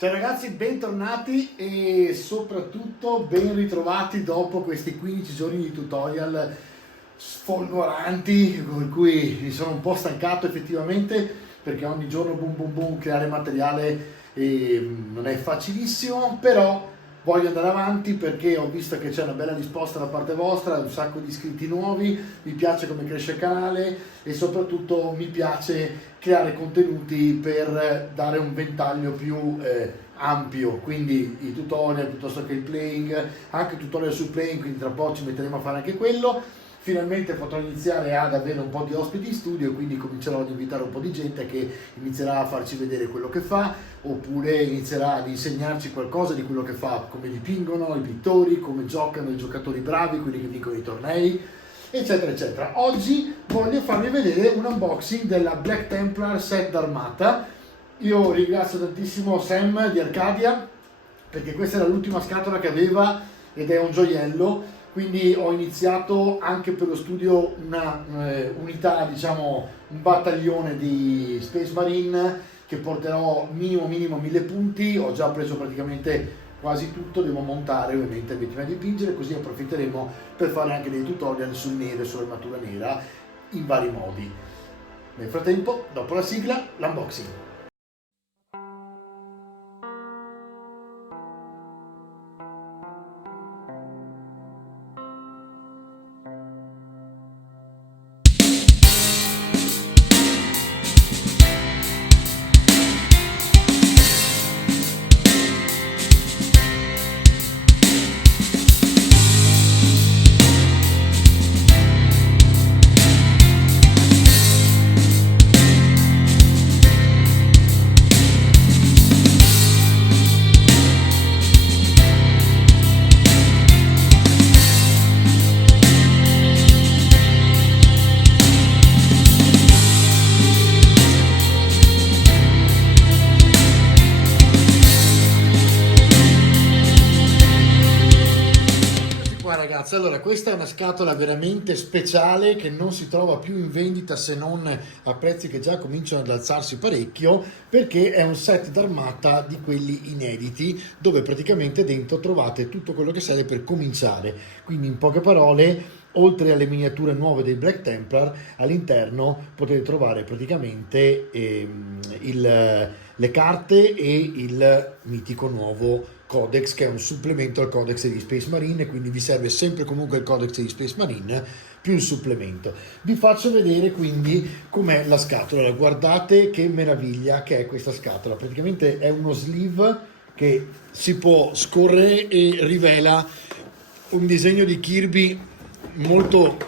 Ciao ragazzi, bentornati e soprattutto ben ritrovati dopo questi 15 giorni di tutorial sfolgoranti, per cui mi sono un po' stancato effettivamente, perché ogni giorno boom boom boom creare materiale non è facilissimo, però voglio andare avanti perché ho visto che c'è una bella risposta da parte vostra, un sacco di iscritti nuovi, mi piace come cresce il canale e soprattutto mi piace creare contenuti per dare un ventaglio più ampio, quindi i tutorial piuttosto che il playing, anche tutorial sul playing, quindi tra poco ci metteremo a fare anche quello. Finalmente potrò iniziare ad avere un po' di ospiti in studio, quindi comincerò ad invitare un po' di gente che inizierà a farci vedere quello che fa, oppure inizierà ad insegnarci qualcosa di quello che fa, come dipingono i pittori, come giocano i giocatori bravi, quelli che vincono i tornei, eccetera eccetera. Oggi voglio farvi vedere un unboxing della Black Templar Set d'Armata. Io ringrazio tantissimo Sam di Arcadia, perché questa era l'ultima scatola che aveva ed è un gioiello. Quindi ho iniziato anche per lo studio una unità, diciamo un battaglione di Space Marine che porterò minimo 1000 punti. Ho già preso praticamente quasi tutto, devo montare ovviamente e mettermi a dipingere, così approfitteremo per fare anche dei tutorial sul nero e sull'armatura nera in vari modi. Nel frattempo, dopo la sigla, l'unboxing. Ragazzi, allora questa è una scatola veramente speciale che non si trova più in vendita se non a prezzi che già cominciano ad alzarsi parecchio, perché è un set d'armata di quelli inediti dove praticamente dentro trovate tutto quello che serve per cominciare. Quindi in poche parole, oltre alle miniature nuove dei Black Templar, all'interno potete trovare praticamente le carte e il mitico nuovo Codex, che è un supplemento al Codex di Space Marine, quindi vi serve sempre comunque il Codex di Space Marine più il supplemento. Vi faccio vedere quindi com'è la scatola. Guardate che meraviglia che è questa scatola. Praticamente è uno sleeve che si può scorrere e rivela un disegno di Kirby molto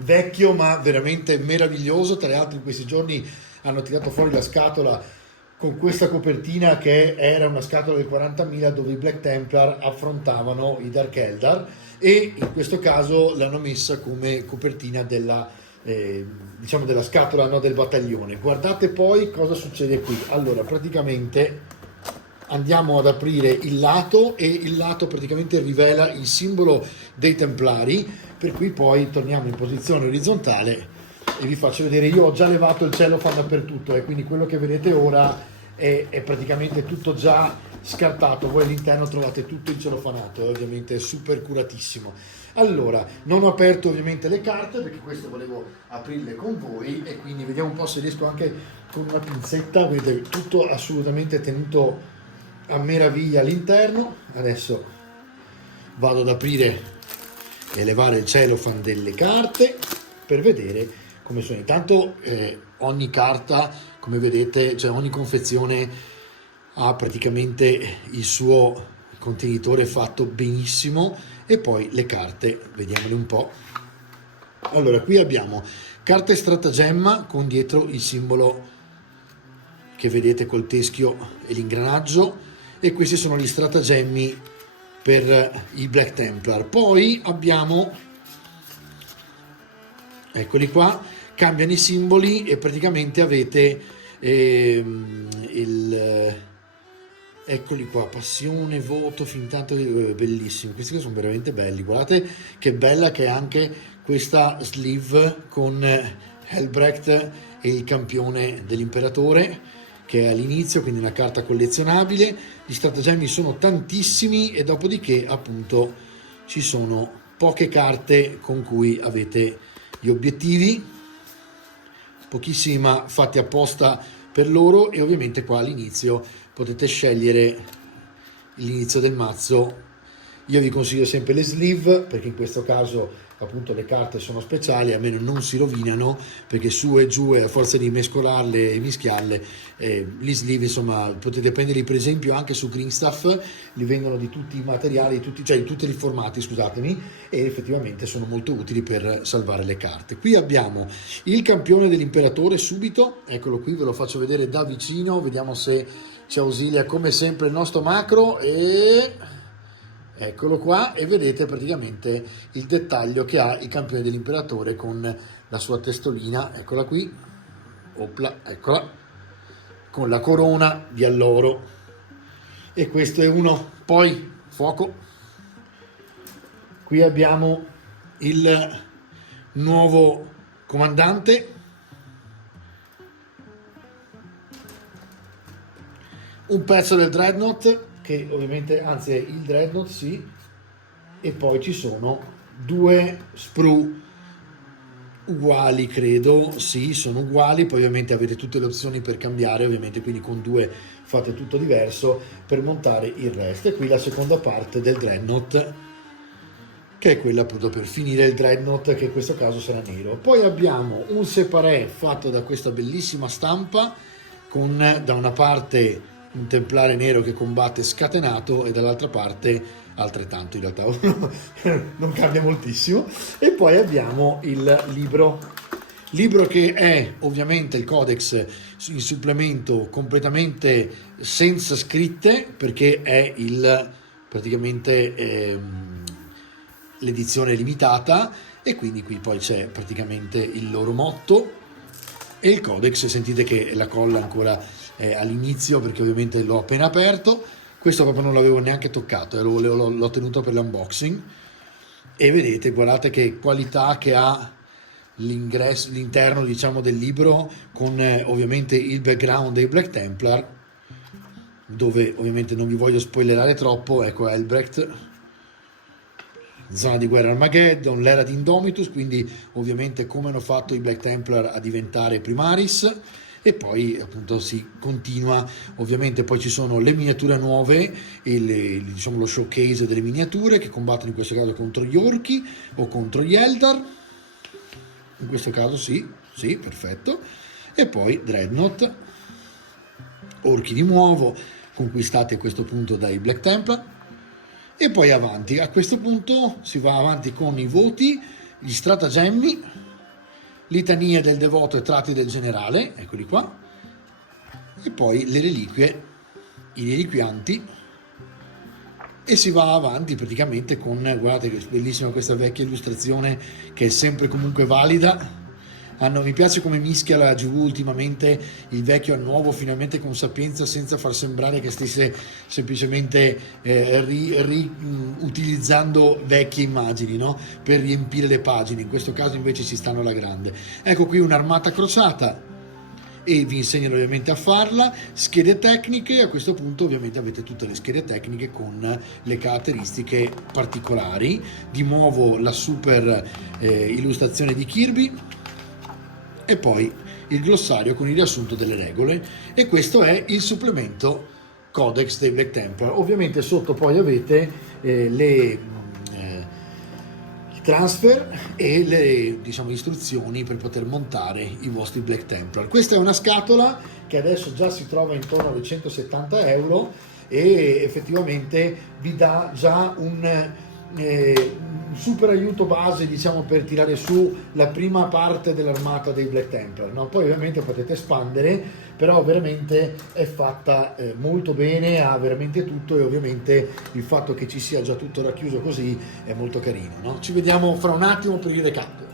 vecchio ma veramente meraviglioso. Tra l'altro in questi giorni hanno tirato fuori la scatola con questa copertina che era una scatola del 40.000 dove i Black Templar affrontavano i Dark Eldar, e in questo caso l'hanno messa come copertina della, diciamo della scatola, no, del battaglione. Guardate poi cosa succede qui. Allora praticamente andiamo ad aprire il lato e il lato praticamente rivela il simbolo dei Templari, per cui poi torniamo in posizione orizzontale e vi faccio vedere. Io ho già levato il cellophane dappertutto e quindi quello che vedete ora è praticamente tutto già scartato. Voi all'interno trovate tutto il cellofanato, ovviamente è super curatissimo. Allora, non ho aperto ovviamente le carte perché queste volevo aprirle con voi, e quindi vediamo un po' se riesco anche con una pinzetta. Vedete, tutto assolutamente tenuto a meraviglia all'interno. Adesso vado ad aprire e levare il cellophane delle carte per vedere come sono. Intanto ogni carta, come vedete, cioè ogni confezione ha praticamente il suo contenitore fatto benissimo, e poi le carte, vediamole un po'. Allora, qui abbiamo carte stratagemma con dietro il simbolo che vedete col teschio e l'ingranaggio, e questi sono gli stratagemmi per i Black Templar. Poi abbiamo, eccoli qua, cambiano i simboli e praticamente avete eccoli qua, passione, voto, fin tanto bellissimi. Questi sono veramente belli. Guardate che bella che è anche questa sleeve con Helbrecht e il campione dell'imperatore, che è all'inizio, quindi una carta collezionabile. Gli stratagemmi sono tantissimi e dopodiché appunto ci sono poche carte con cui avete gli obiettivi, pochissimi ma fatti apposta per loro, e ovviamente qua all'inizio potete scegliere l'inizio del mazzo. Io vi consiglio sempre le sleeve, perché in questo caso appunto le carte sono speciali, almeno non si rovinano, perché su e giù, a forza di mescolarle e mischiarle, gli sleeve insomma potete prenderli per esempio anche su Green Stuff, li vendono di tutti i materiali, cioè di tutti i formati, scusatemi, e effettivamente sono molto utili per salvare le carte. Qui abbiamo il campione dell'imperatore subito, eccolo qui, ve lo faccio vedere da vicino, vediamo se ci ausilia come sempre il nostro macro, e eccolo qua, e vedete praticamente il dettaglio che ha il campione dell'imperatore con la sua testolina, eccola qui, opla, eccola, con la corona di alloro, e questo è uno. Poi fuoco, qui abbiamo il nuovo comandante, un pezzo del Dreadnought, che ovviamente, anzi è il Dreadnought, sì, e poi ci sono due sprue uguali, credo, sì, sono uguali, poi ovviamente avete tutte le opzioni per cambiare, ovviamente, quindi con due fate tutto diverso per montare il resto. E qui la seconda parte del Dreadnought, che è quella appunto per finire il Dreadnought, che in questo caso sarà nero. Poi abbiamo un separé fatto da questa bellissima stampa, con da una parte un templare nero che combatte scatenato e dall'altra parte altrettanto, in realtà non cambia moltissimo. E poi abbiamo il libro che è ovviamente il codex in supplemento completamente senza scritte, perché è praticamente l'edizione limitata, e quindi qui poi c'è praticamente il loro motto e il codex. Sentite che la colla ancora all'inizio, perché ovviamente l'ho appena aperto. Questo proprio non l'avevo neanche toccato, l'ho tenuto per l'unboxing, e vedete, guardate che qualità che ha l'interno, diciamo, del libro, con ovviamente il background dei Black Templar, dove ovviamente non vi voglio spoilerare troppo. Ecco Elbrecht, zona di guerra Armageddon, l'era di Indomitus, quindi ovviamente come hanno fatto i Black Templar a diventare Primaris, e poi appunto si continua. Ovviamente poi ci sono le miniature nuove e diciamo lo showcase delle miniature, che combattono in questo caso contro gli orchi o contro gli Eldar, in questo caso sì, perfetto. E poi Dreadnought, orchi di nuovo, conquistati a questo punto dai Black Templar. E poi avanti, a questo punto si va avanti con i voti, gli stratagemmi, litania del devoto e tratti del generale, eccoli qua, e poi le reliquie, i reliquianti, e si va avanti praticamente con, guardate che bellissima questa vecchia illustrazione, che è sempre comunque valida. Mi piace come mischia la GV ultimamente il vecchio al nuovo, finalmente con sapienza, senza far sembrare che stesse semplicemente utilizzando vecchie immagini, no? Per riempire le pagine. In questo caso invece ci stanno alla grande. Ecco qui un'armata crociata, e vi insegnano ovviamente a farla. Schede tecniche, a questo punto ovviamente avete tutte le schede tecniche con le caratteristiche particolari. Di nuovo la super illustrazione di Kirby, e poi il glossario con il riassunto delle regole, e questo è il supplemento Codex dei Black Templar. Ovviamente sotto poi avete i transfer e le, diciamo, istruzioni per poter montare i vostri Black Templar. Questa è una scatola che adesso già si trova intorno alle 170 euro, e effettivamente vi dà già un super aiuto base, diciamo, per tirare su la prima parte dell'armata dei Black Templar, no? Poi ovviamente potete espandere, però veramente è fatta molto bene, ha veramente tutto, e ovviamente il fatto che ci sia già tutto racchiuso così è molto carino, no? Ci vediamo fra un attimo per il recap.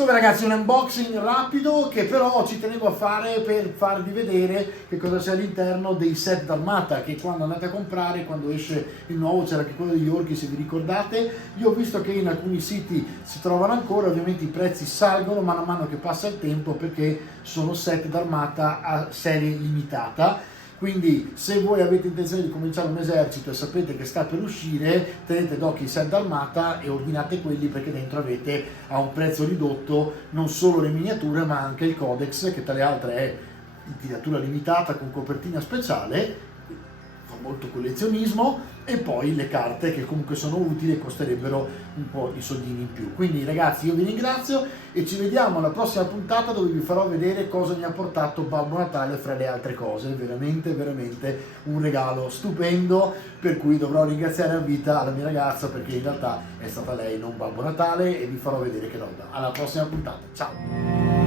Insomma ragazzi, un unboxing rapido che però ci tenevo a fare per farvi vedere che cosa c'è all'interno dei set d'armata, che quando andate a comprare, quando esce il nuovo, c'era anche quello degli orchi se vi ricordate. Io ho visto che in alcuni siti si trovano ancora, ovviamente i prezzi salgono man mano che passa il tempo perché sono set d'armata a serie limitata. Quindi se voi avete intenzione di cominciare un esercito e sapete che sta per uscire, tenete d'occhio i set d'armata e ordinate quelli, perché dentro avete a un prezzo ridotto non solo le miniature ma anche il codex, che tra le altre è in tiratura limitata con copertina speciale, fa molto collezionismo, e poi le carte che comunque sono utili e costerebbero un po' di soldini in più. Quindi ragazzi, io vi ringrazio e ci vediamo alla prossima puntata, dove vi farò vedere cosa mi ha portato Babbo Natale fra le altre cose. Veramente un regalo stupendo, per cui dovrò ringraziare a vita la mia ragazza, perché in realtà è stata lei, non Babbo Natale, e vi farò vedere che roba. Alla prossima puntata, ciao!